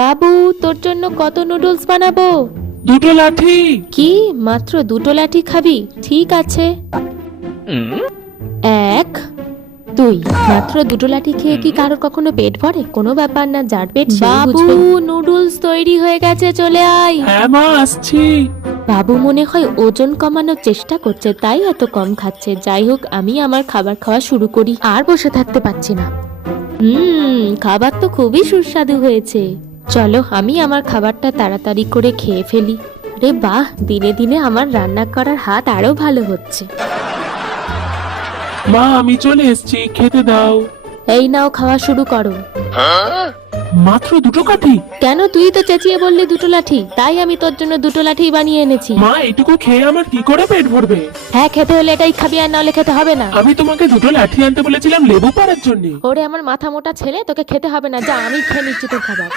বাবু তোর জন্য কত নুডলস বানাবো? দুটো লাঠি। কি মাত্র দুটো লাঠি খাবি? ঠিক আছে। এক দুই মাত্র দুটো লাঠি খেয়ে কি কারোর কখনো পেট ভরে? কোনো ব্যাপার না যার পেট বাবু নুডলস তৈরি হয়ে গেছে চলে আয়। হ্যাঁ মা আসছি। বাবু মনে হয় ওজন কমানোর চেষ্টা করছে তাই এত কম খাচ্ছে। যাই হোক আমি আমার খাবার খাওয়া শুরু করি। আর বসে থাকতে পারছি না। হুম খাবার তো খুবই সুস্বাদু হয়েছে। চলো আমি আমার খাবারটা তাড়াতাড়ি করে খেয়ে ফেলি। রে বাহ দিনে দিনে আমার রান্না করার হাত আরও ভালো হচ্ছে। মা আমি চলে এসেছি খেতে দাও। এই নাও খাওয়া শুরু করো। মাত্র দুটো কাঠি? কেন তুই তো চেঁচিয়ে বললি দুটো লাঠি? তাই আমি তোর জন্য দুটো লাঠি বানিয়ে এনেছি। মা এটুকু খেয়ে আমার কি করে পেট ভরবে? হ্যাঁ খেতে হলে এটাই খাবি আর নাহলে খেতে হবে না। আমি তোমাকে দুটো লাঠি আনতে বলেছিলাম লেবু পাড়ার জন্য। ওরে আমার মাথা মোটা ছেলে তোকে খেতে হবে না। যা আমি খেয়ে নিচ্ছি তোর খাবার।